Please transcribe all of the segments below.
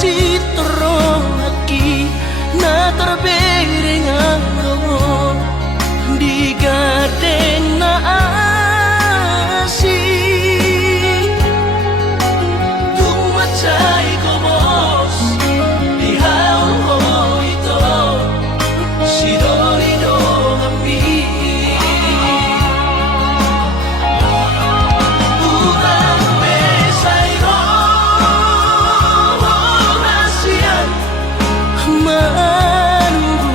citro lagi na terbering aro di gadeng na asi tung macai ko bos di hao ito si dorido kami urang besay ro nasian manunggu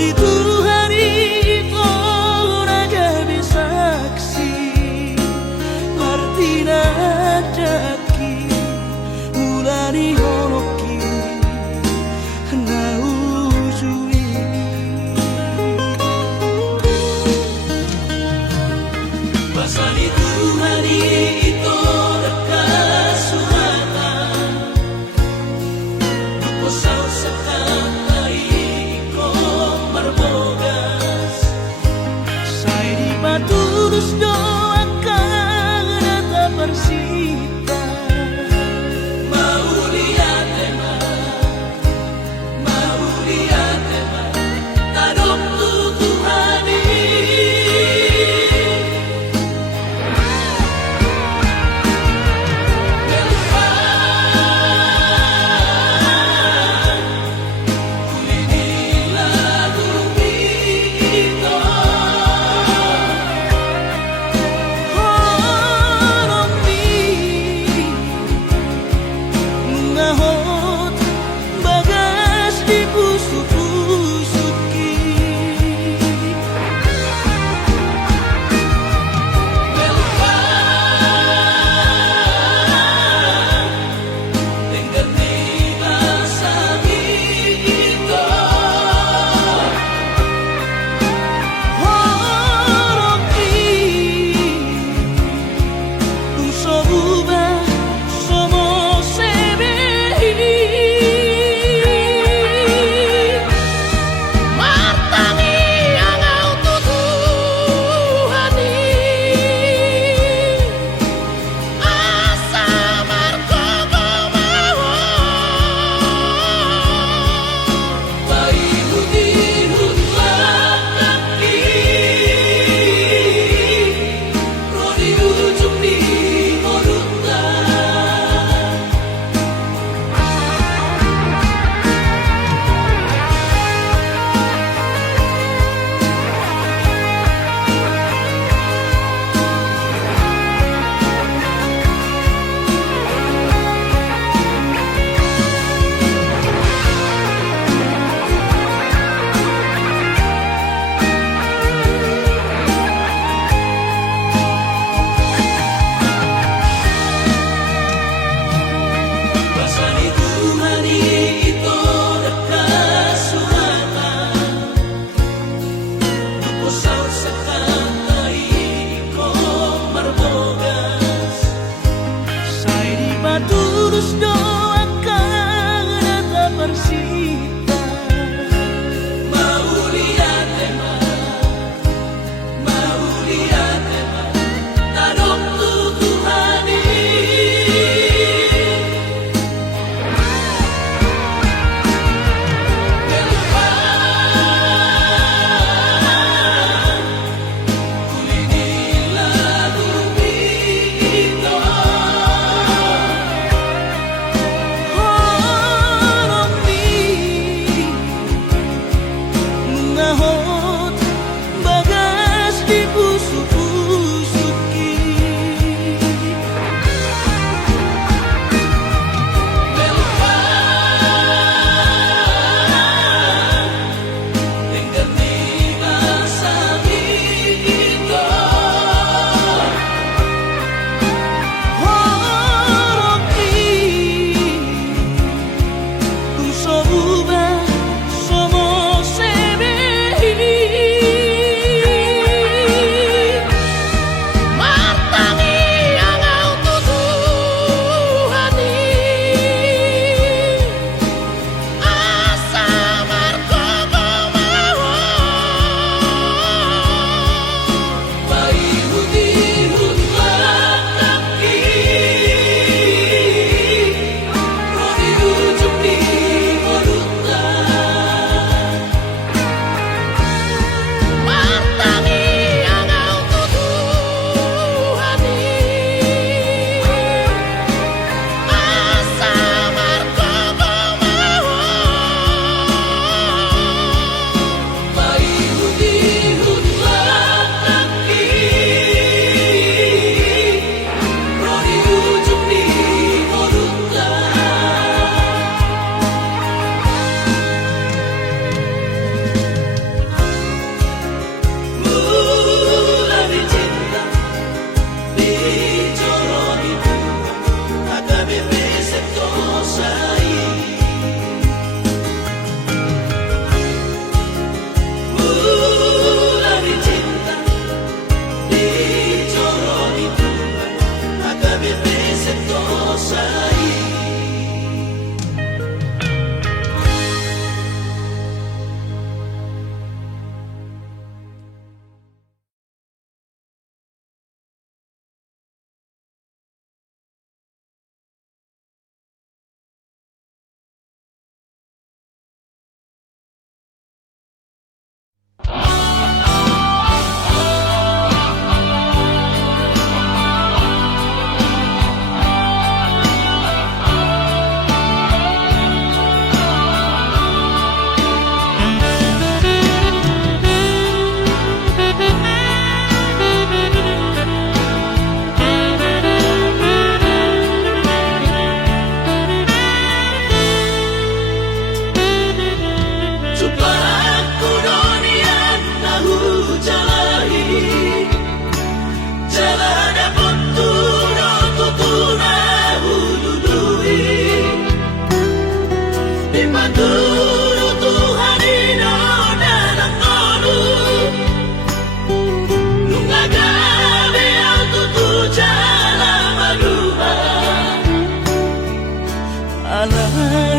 di Tuhan itu raga saksi arti nadaki mulai horoki naujui bahasa di Tuhan itu dekat suara lupa saus sekai ko marbo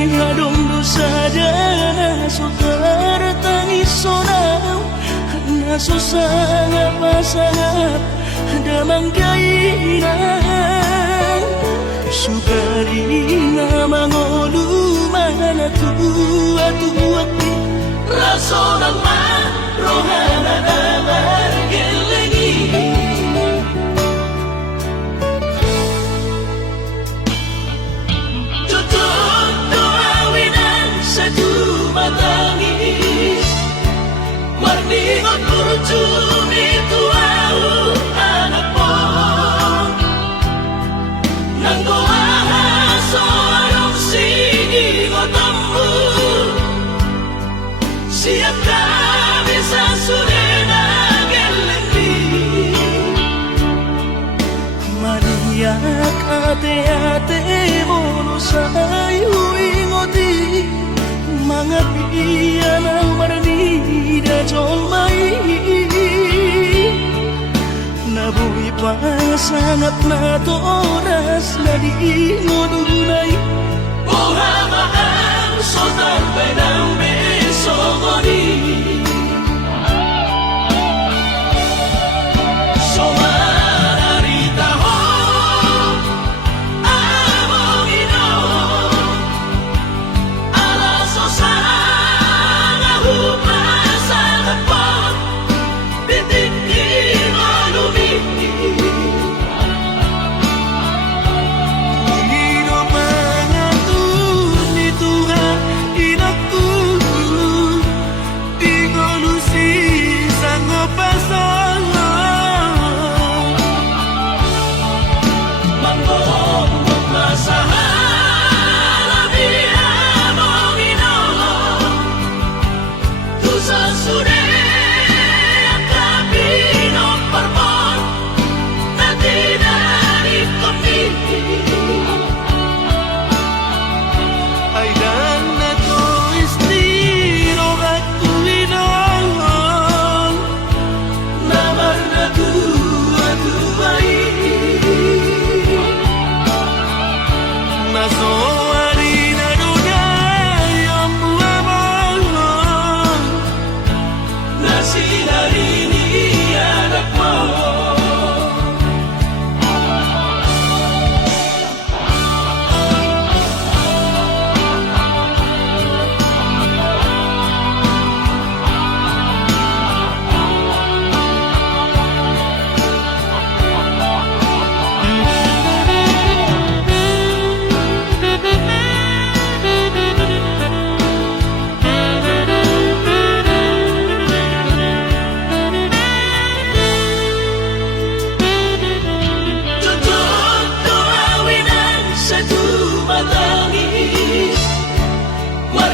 adong dosa dana sotar tangis sonau naso sangat pasangat damang gainang sugari na mangolu mana tua tuakti raso ng rohana na margelengi tutup doawinan sa tumatangis marningot kurcumi tuau anak mo nang goaha soarong sinigotamu siap kami sa surena gelendi maniak ate-ate mono sayu ingoti mga piyan ang maranida jolmai nabuhi pa sangat na to oras na di ngununay buhamaan sotar benang besogoni somararita ho amongino alaso sana hupasangat po bitik malumi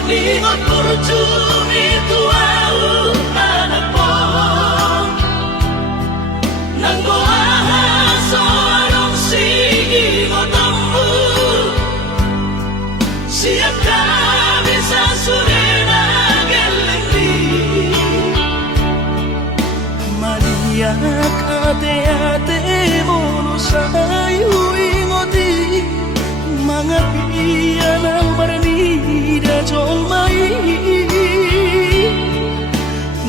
Ningot kurcumi tuau anak po nang goaha soarong sinigotamu siap kami sa surena gelendi maniak ate-ate mono sayu ingoti mga piyan ang maranida jolmai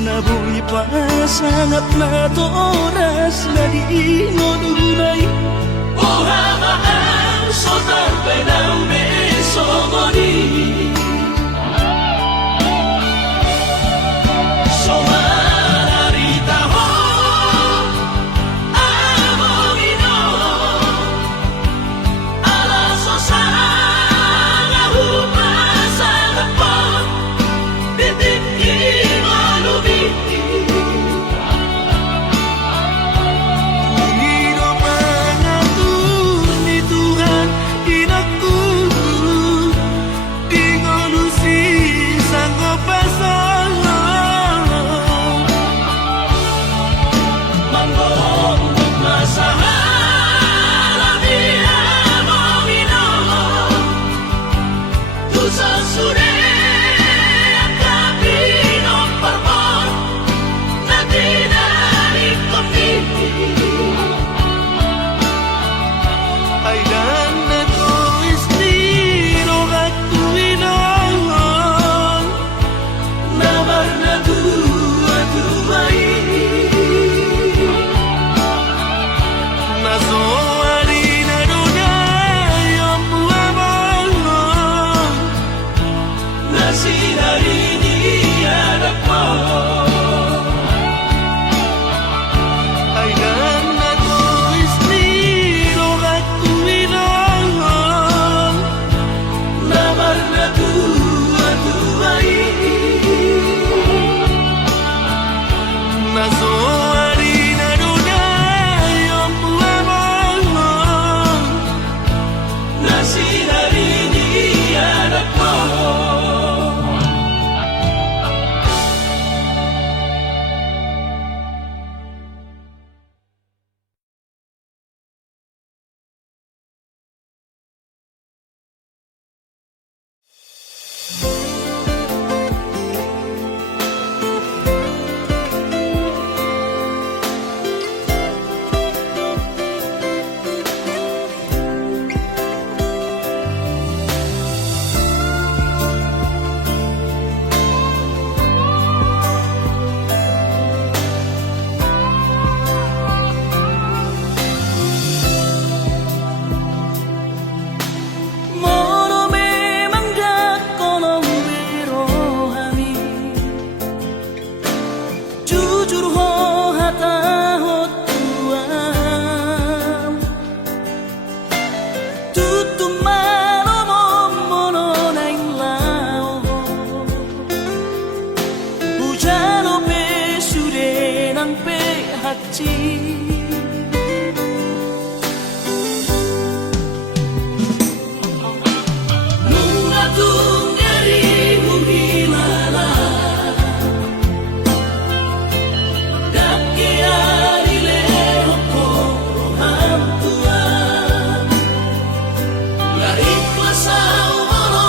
nabuhi pa sangat na to oras na di ngununay buhamaan sotar benang besogoni somararita ho amongino alaso sana hupasangat po bitik malumi Ay dan na to istiro at tuwino sinarinig anak mo ay nagatulis nilo at tuwirang Namar na tuwa-tuway nasoari na dunayang buwamang Na sinarinig anak mo Moro memang gak kono birohami jujur ho hata ho tuam tutum mano mono naing lao bujano pe sure nang pe hachi Nung atung dari muhimala Dake arile hokoro hantuan La iklasau mono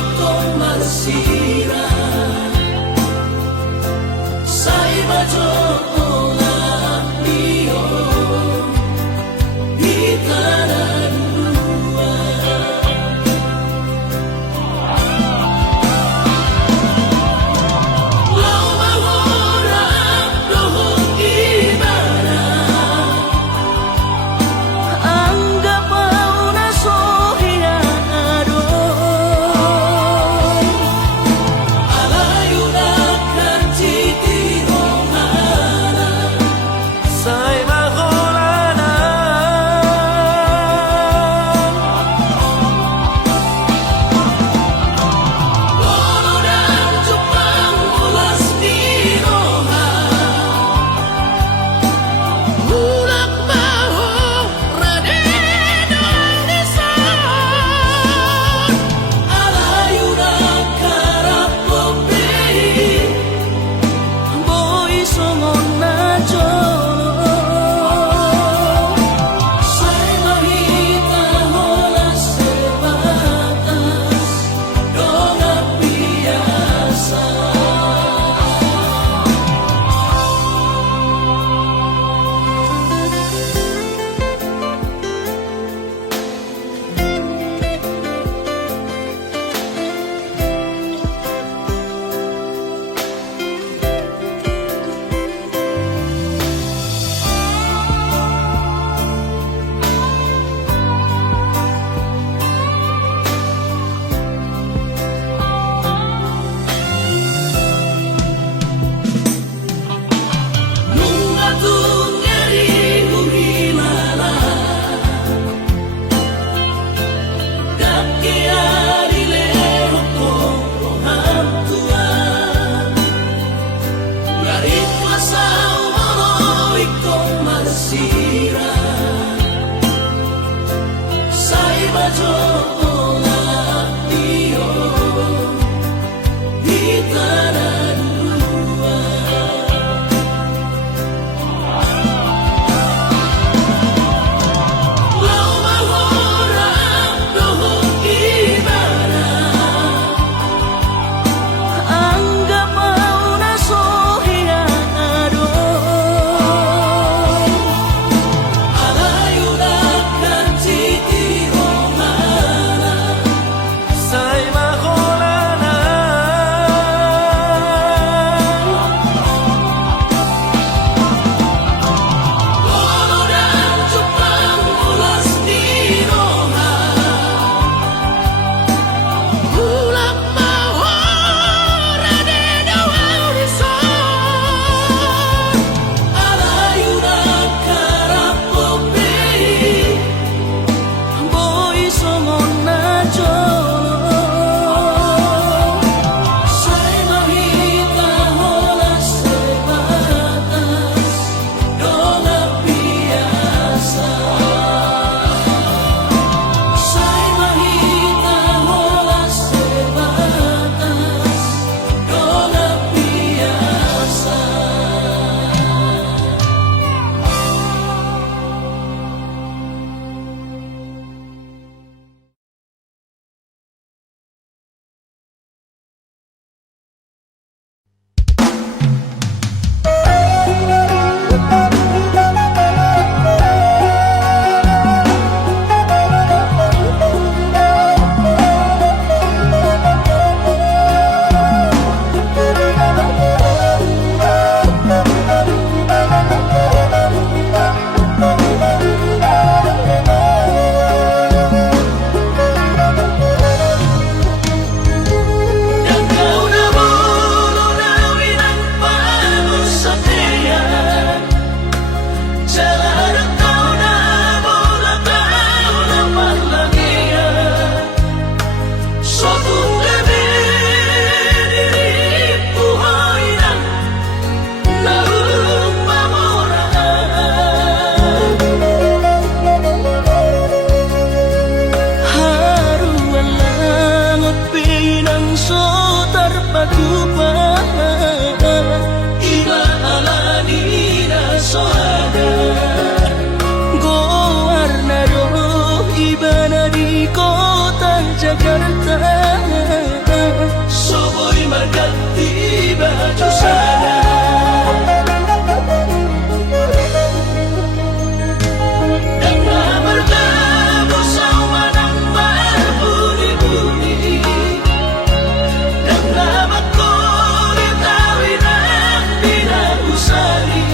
ikong masira Sai bajo olah so terpadu Iba alanina soada Gowarna roh ibana di kota Jakarta Soboy magati baju sana Dan bertemu sama nang berbudi-budi Dan namaku ditawi nang tidak usari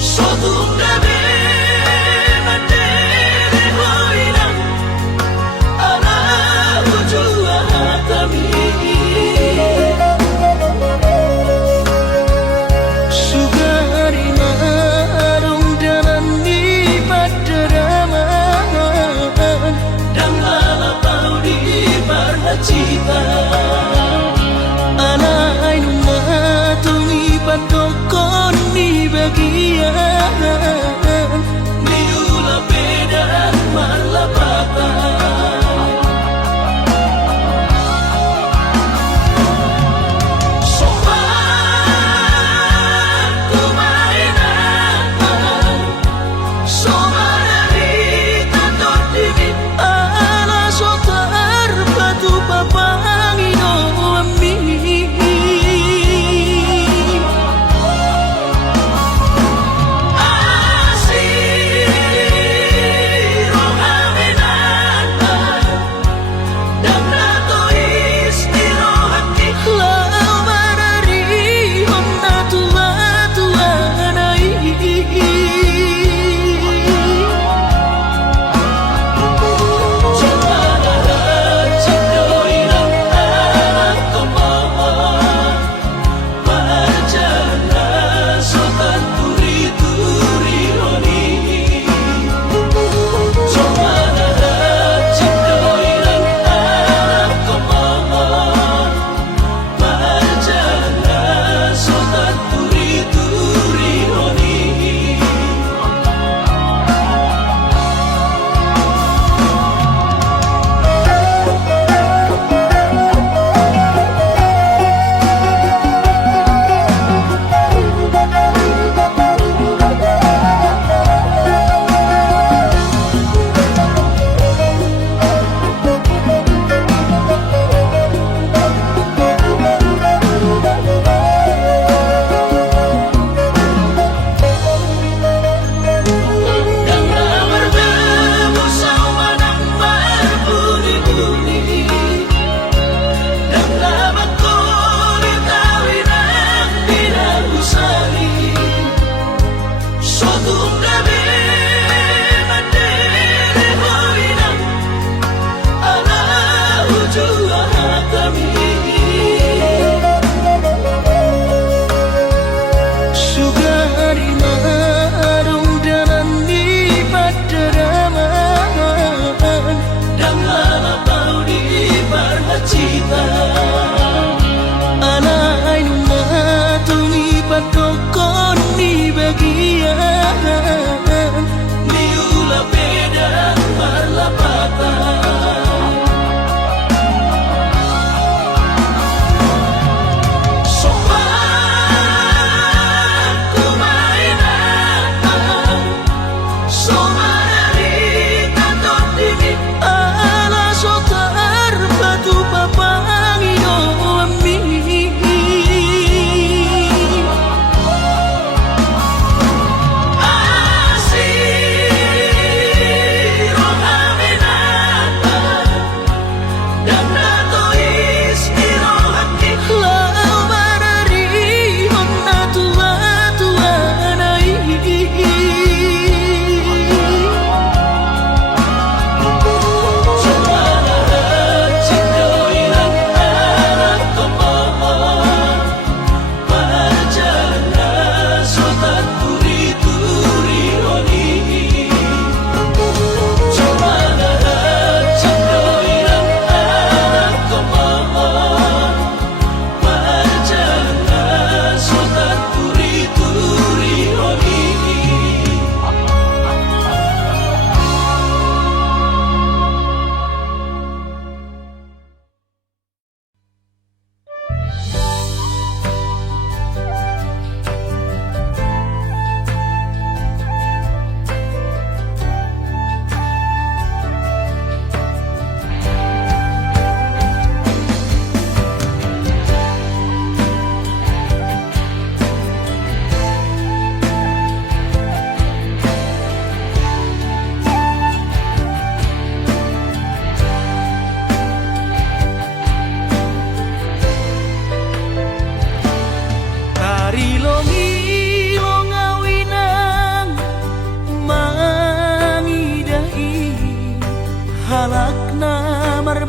Suatu gabe mandiri hoinang Ala ujua hatami Sugari marung dalam di padaraman Dan malapau di parhacita Anay numatungi patokon di bagian Niula pedan marlapatan Sopan kumainan Sopan dari tatot dingin Ala so terpadu papangino ami Asa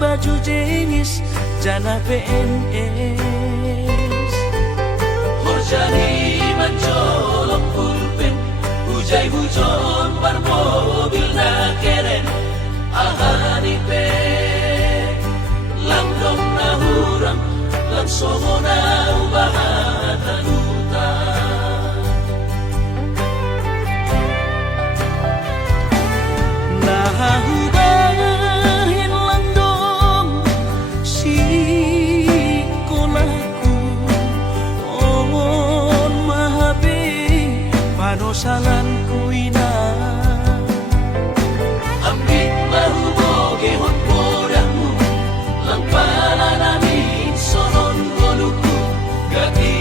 baju jenis jana PNS. Horjani mencolok pulpen, hujai hujon bar mobil na keren. Ahani pe, langdong na hurang, langsongo na ubahatan utang. Nahubahin lang dong si kolaku on mahabi panosalan ko ina. Ambit mahuboge hot podamu, lang pala namin sonon goluku. Gati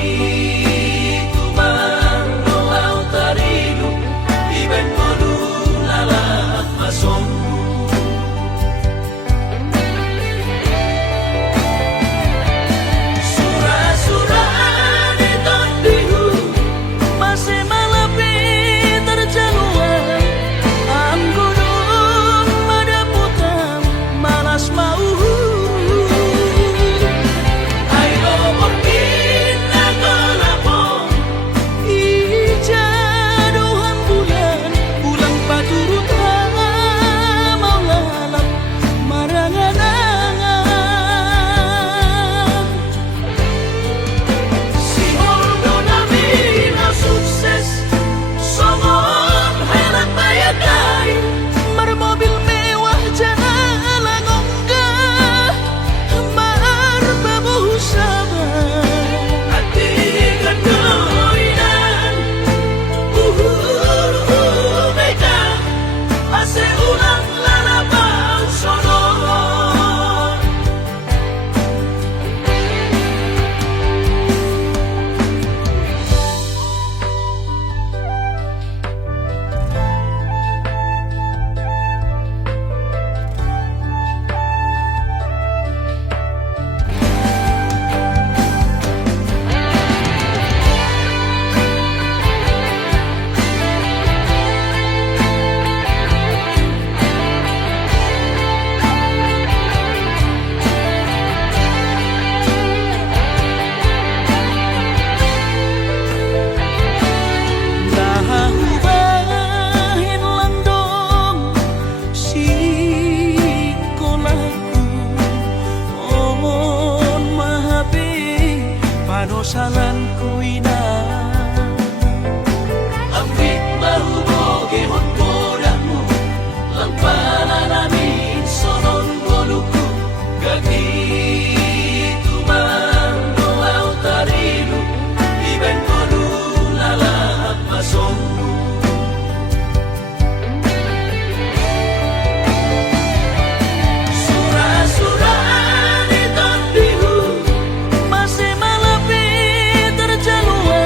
tumang doaw tarilu, iben golu lalak masongmu. Surah-surah di tondihu, Masih malapit terjaluan ang gunung madaputang malas mau. ayo porkin na golapong. Ijaduhan bulan pulang paturutan mau lalap marangan-angan. Si Holdo namin ang sukses, somon helat bayagay. Bermobil mewah jalan onggah marbabuh sabar. Hati kedoinan, beda. Ase ulang lalabang sonon. Nahubahin lang dong si kolaku on mahabi panosalan ko ina. Ambit mahuboge hot podamu, lang pala namin sonon goluku. Gati tumang doaw tarilu, iben golu lalak masongmu. Surah-surah di tondihu, Masih malapit terjaluan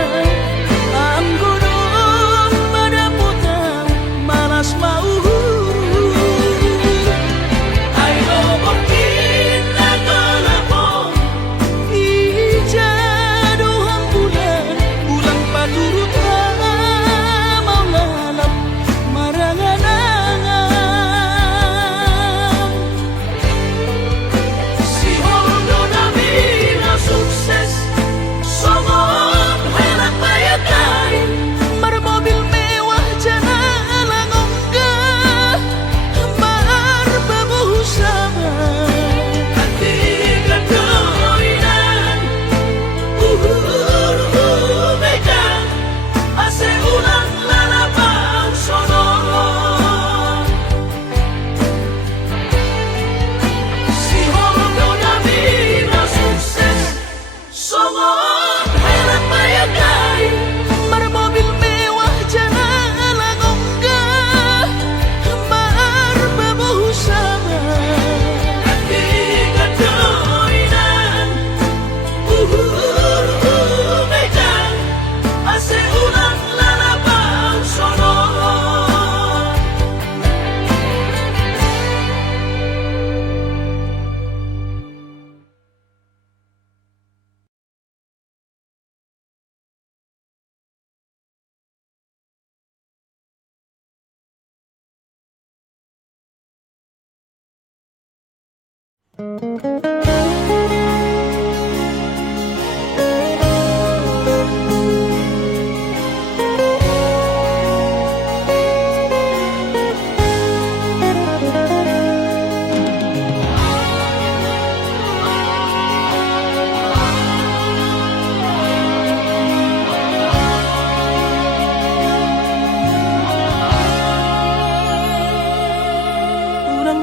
Urang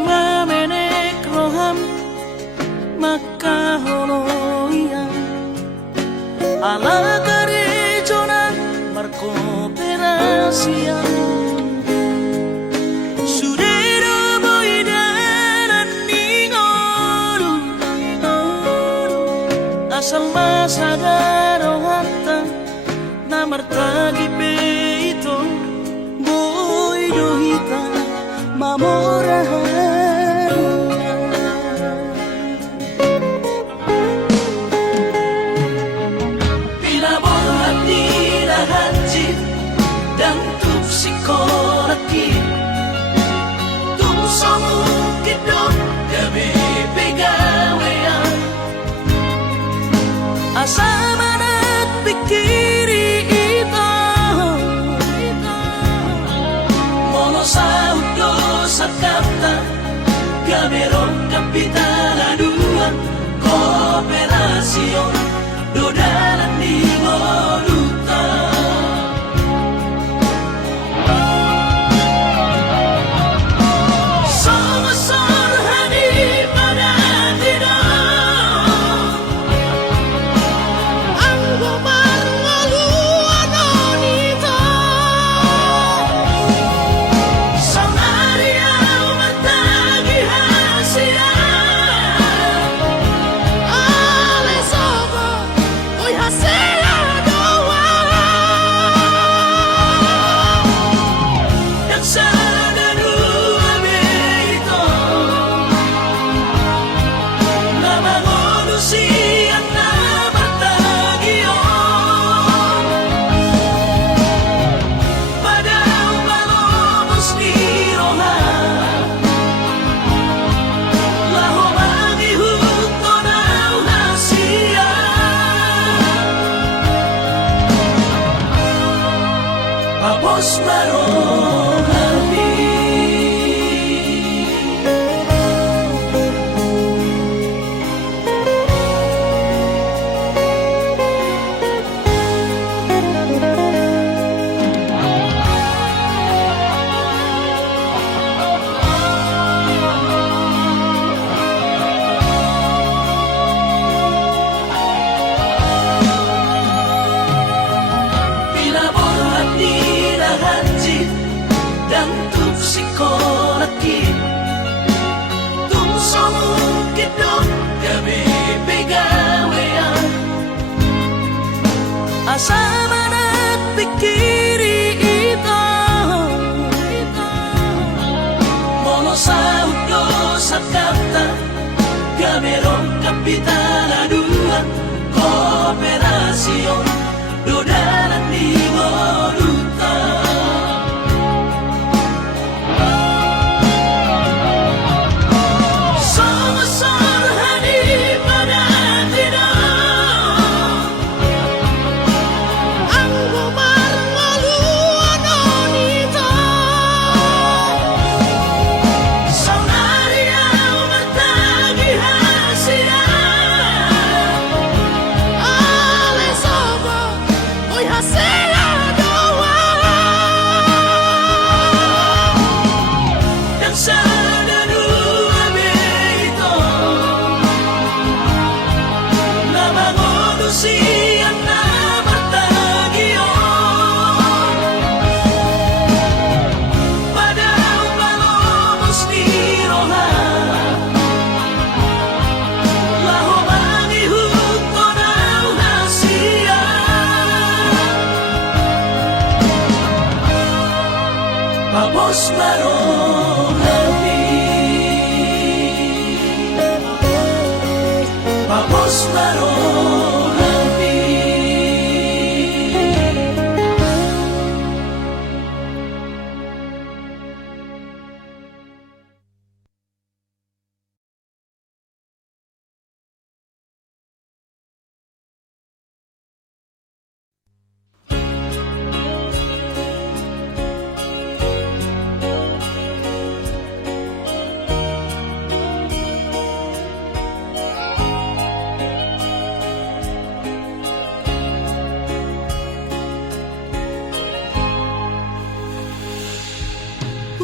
mamenek roham makaholoian ala karejonan markooperasian sudero boidaran ningolu asal masadaro hatta namartagi peito boidohita mamorahan Pinabuhat ni Rahajit dan tuk sikoraki tuk somukit dong gabi pegawean asa manat pikiri ito mono sa udo sa kapta gamerong kapitaladuan kooperasyon dodalan di ngoluta Somasor hani pada tidak ang gumar ngaluan onito Sangaria matagi hasia Ale sogo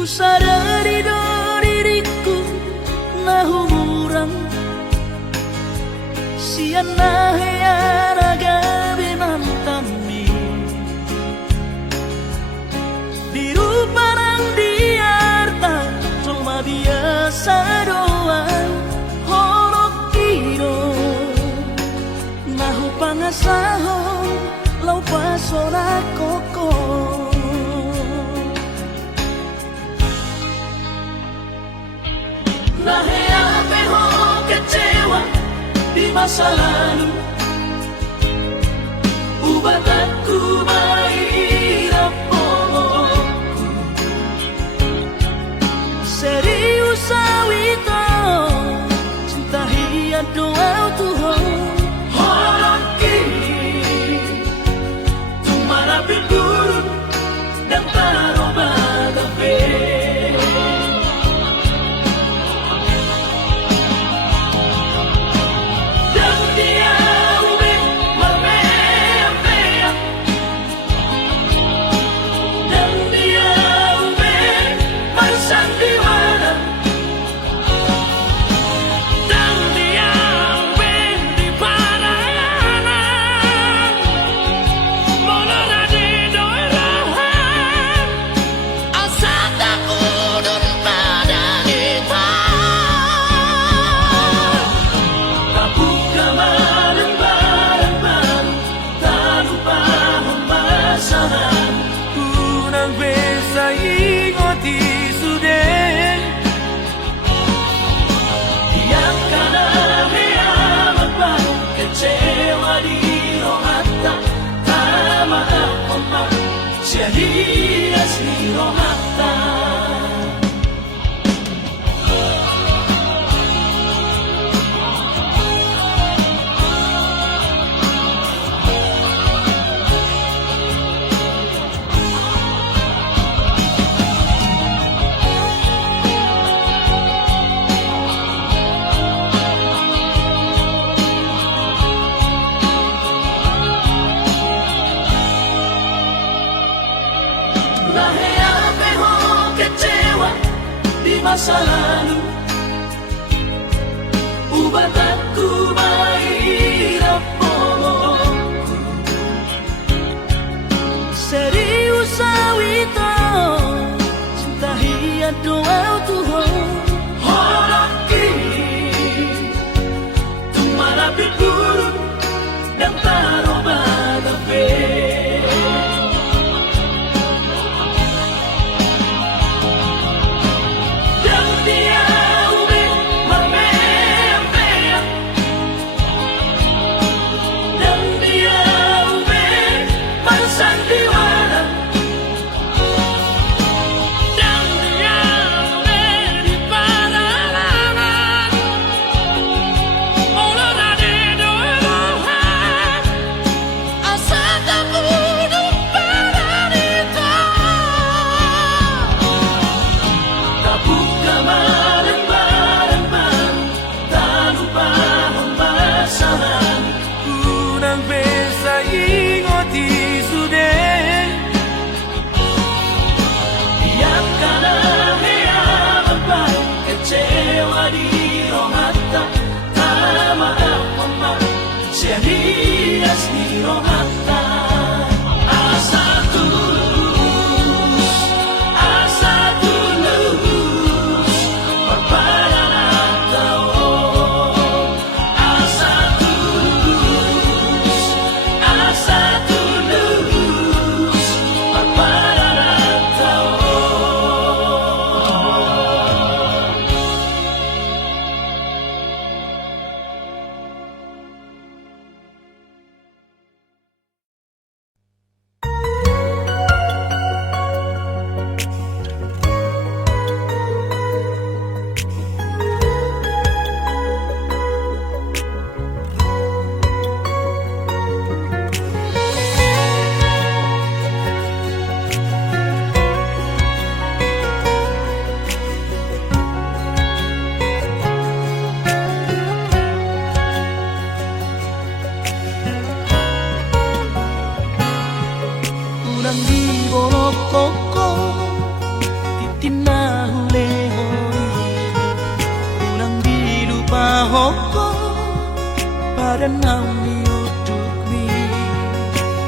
sadari do diriku na humuran siana heyara gabi mantami biru parang diarta cuma biasa doang holok iro nahu pangasahon lau pasora koko Nahe ho kecewa di masa lalu Ubat aku mahirap pomoku serius awito cinta hiat doa Tuhan Holok kini Tumara piturun dan taroba gape Unang besa ingoti sudah Yang kana meamat baru kecewa di rohata Tama ako ma siya hias di rohata Nahe ho kecewa di masa lalu Ubat aku mahirap pomoku serius awito cinta hiat doa Tuhan Holok kini Tumara piturun dan taroba gape unang besa ingoti sudah Yang kana meamat baru kecewa di rohata Tama ako ma siya hias di rohata kenal miuduk mi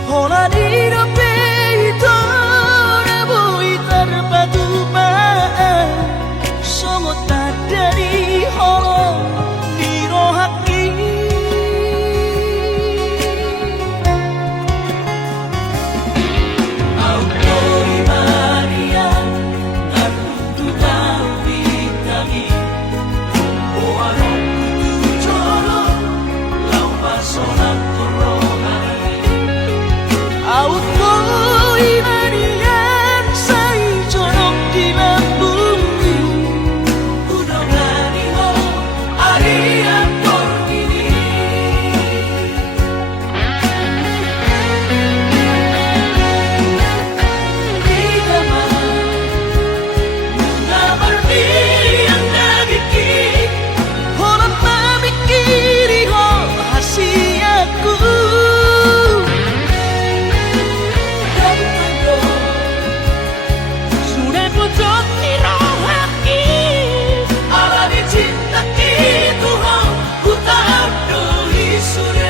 hola di dope itu rabui terpadu maan songo tak dari holo di rohaki au koi Maria ngarundu kau vitami oano kutu choro lau pasona rohani au koi Marian sai jorok di bumi udogani mo arian porgini Idama Nuna berdiam nagiki hola mamikiri ho hasiaku Dantando sudah pojok di rohaki ala di cinta itu ho ku tak peduli sure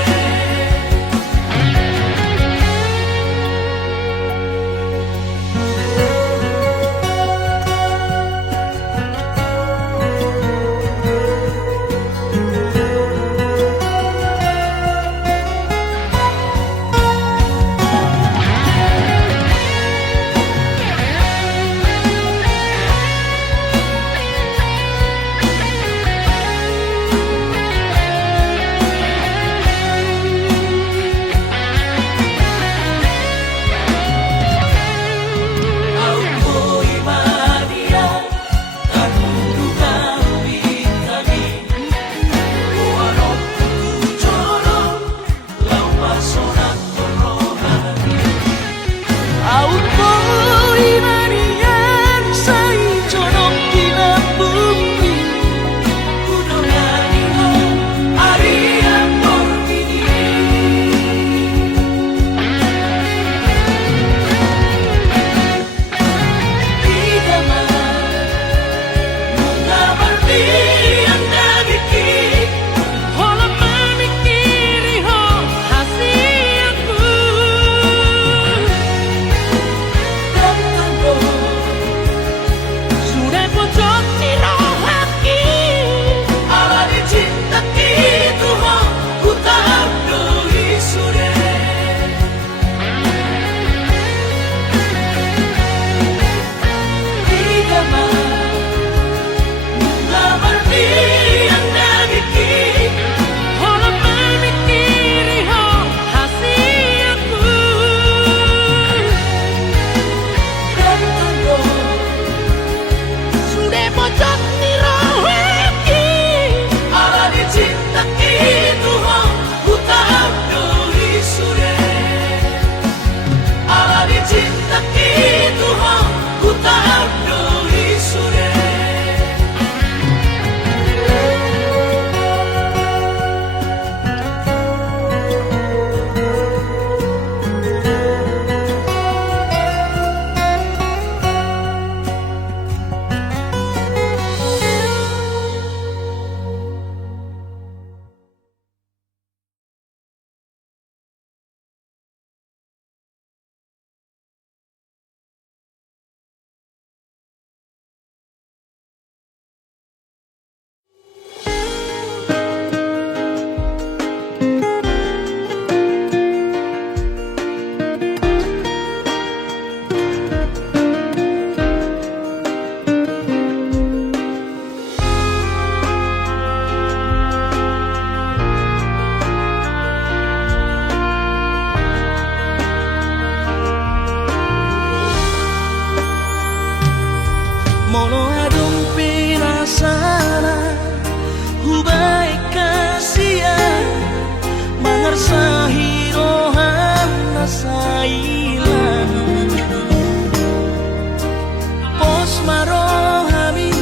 au koi Maria ngarundu kau vitami oano kutu choro lau pasona rohani au koi Marian sai jorok di bumi udogani mo arian porgini Idama Nuna berdiam nagiki hola mamikiri ho hasiaku Dantando sudah pojok di rohaki ala di cinta itu ho ku tak peduli sure Idama Nuna berdiam nagiki hola mamikiri ho hasiaku Dantando sudah pojok di rohaki ala di cinta itu ho ku tak peduli sure ala di cinta itu ho ku tak peduli sure mono adung pirasana hubai kasihan mangarsahi rohana sailan pos marohami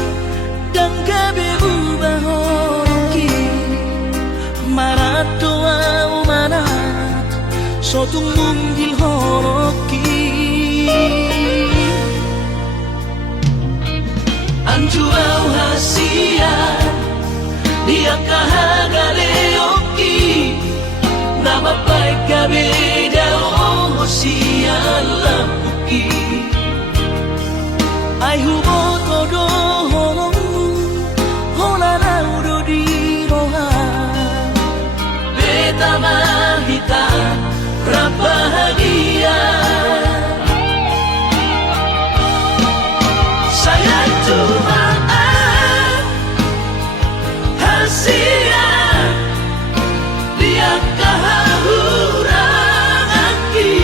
dan kabebu bahoki maratoa umanat sotung munggil horoki anjuau hasia dia kahagaleoki kabeda o siya lampuki ai hubo todo holong hola naudo di roha beta mahita rabahagia saya cuma hasia dia kahahurang aki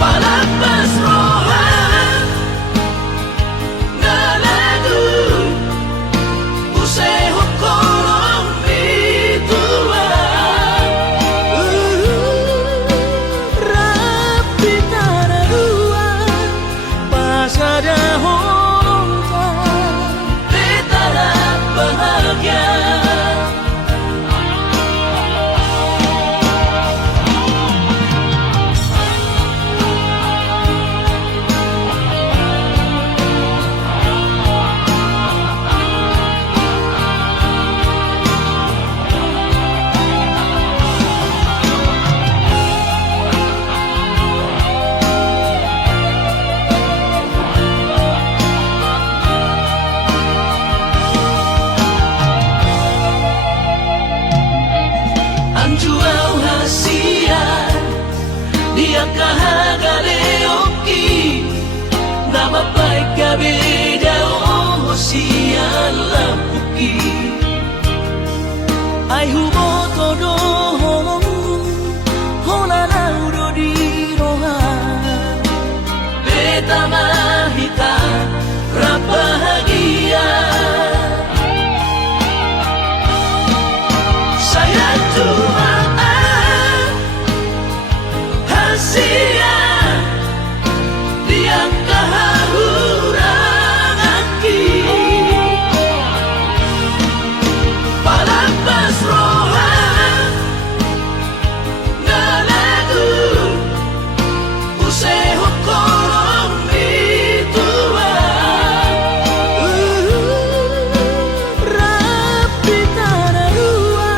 palapas rohan ngalagu useho kolong bitua rapi tararua pasada honta betara bahagia Anjuau hasia dia kahagaleoki nama baik kabeda o sia lampuki ai hubo todo holong hola naudo di roha beta mahita rabahagia saya cuma hasia dia kahahurang aki palapas rohan ngalagu useho kolong bitua rapi tararua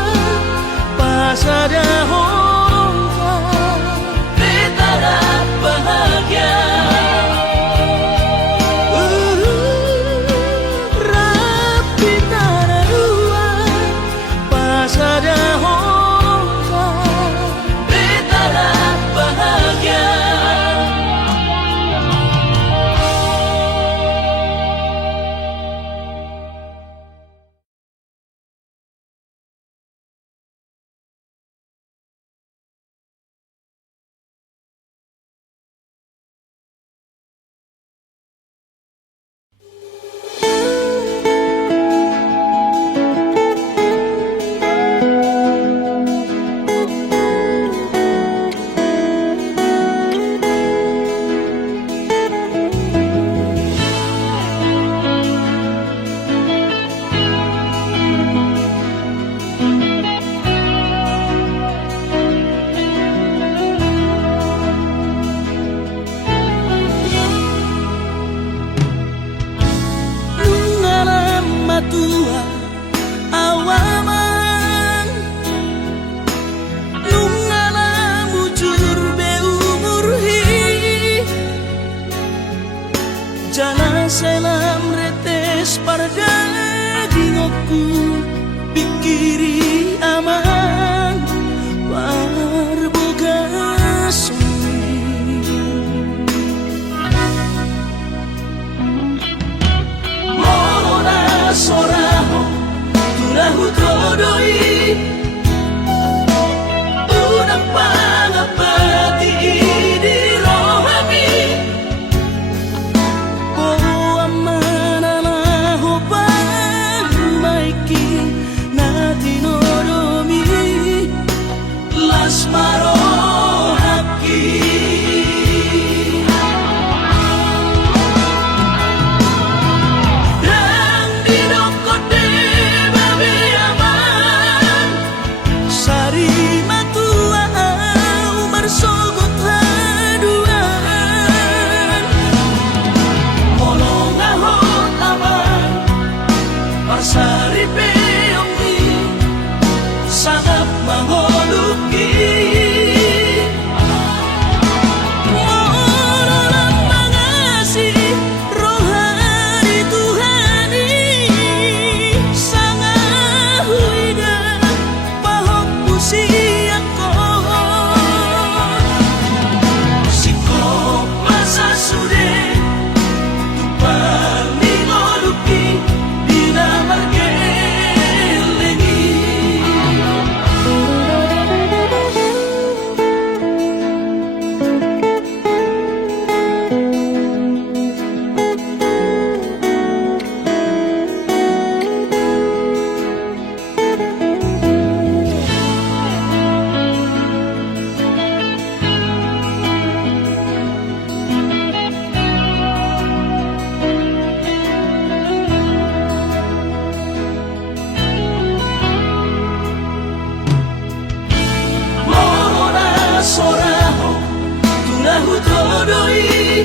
todoi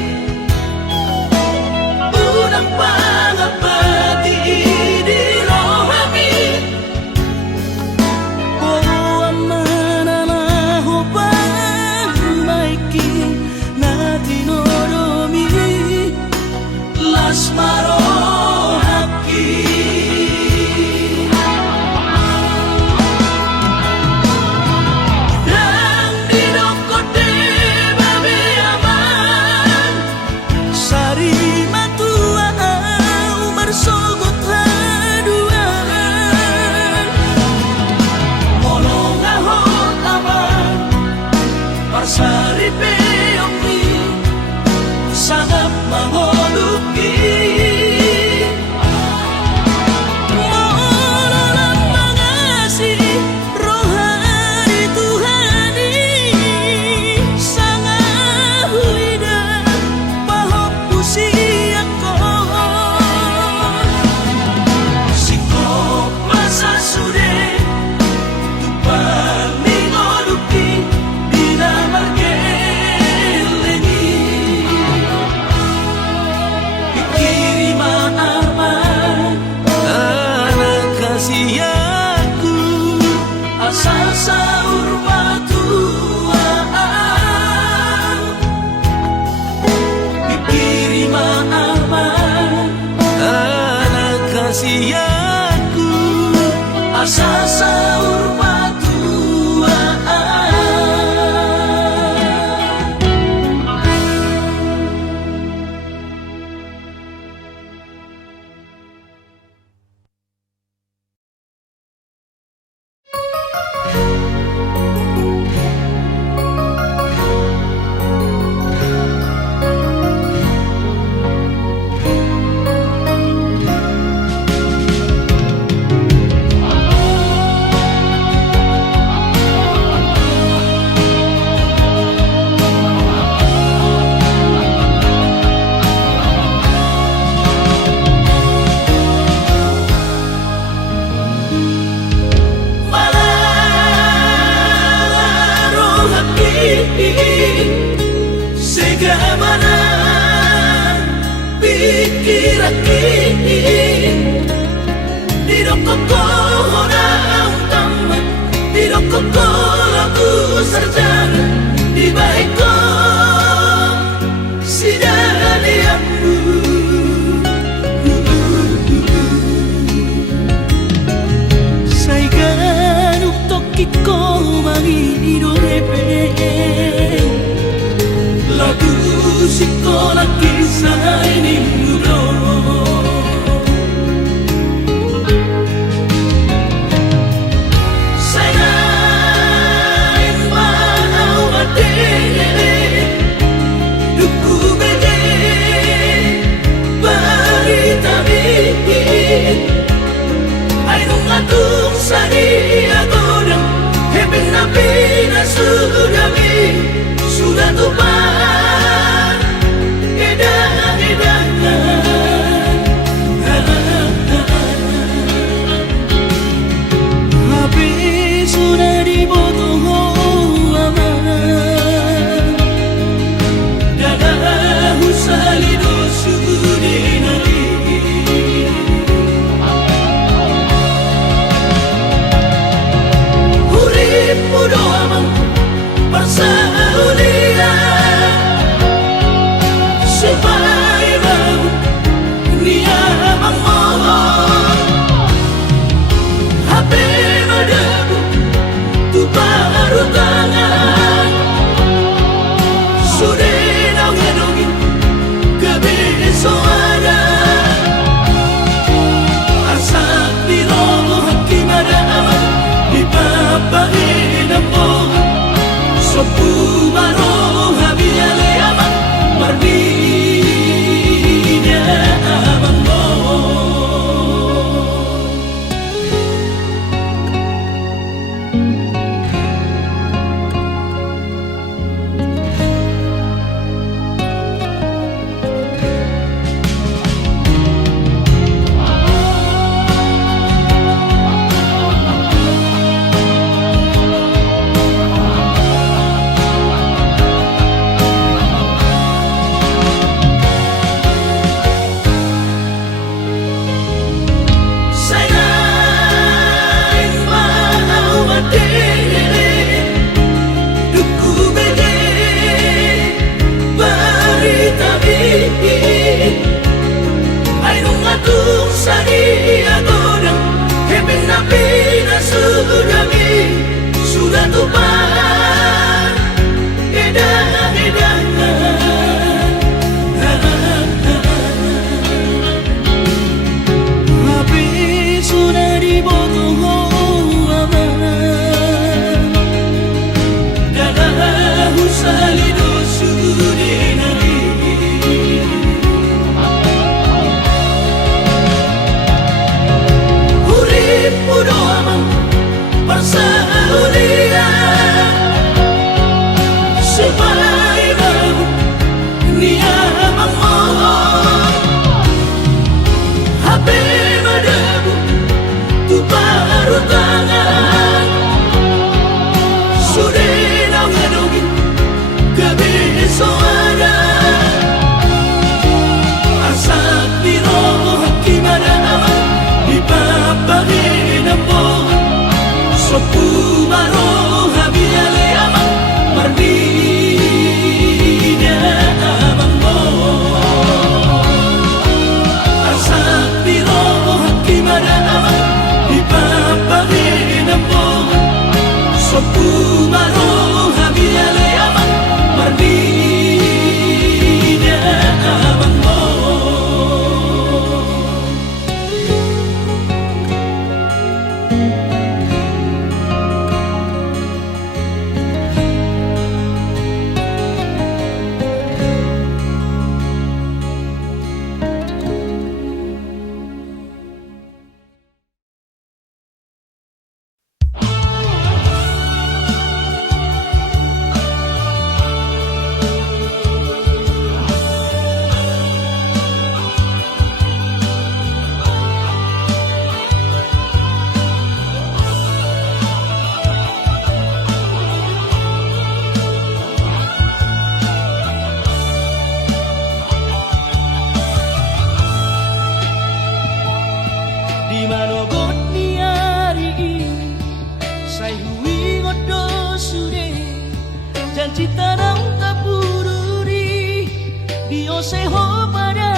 unang pangabati di rohami o amananaho pagmaiki na tinoromi las marohaki dan dinokote babe aman sari matua umar sogot haduan molong ahot aman parsari peoki sangat mangoluki mololang mangasi rohani Tuhani sangat lidah pahop usiaku sikop masa sude tupang mingoluki dina margelengi kiriman aman anak kasihku asal sahur batuan kiriman aman anak kasihku asal sahur batuan segamana pikir aki dirokoko orang tamat dirokoko lagu sarjana di baiko sidaliamu saigan uktokiko mangido repeng lagu sekolah kisah ini mudo sayang mau adele duku bede berita bikin ayo ngatung sari agodang heben nabi sudah tumpah eda Sai hui ngodo sure janji tanang tak pururi bio seho pada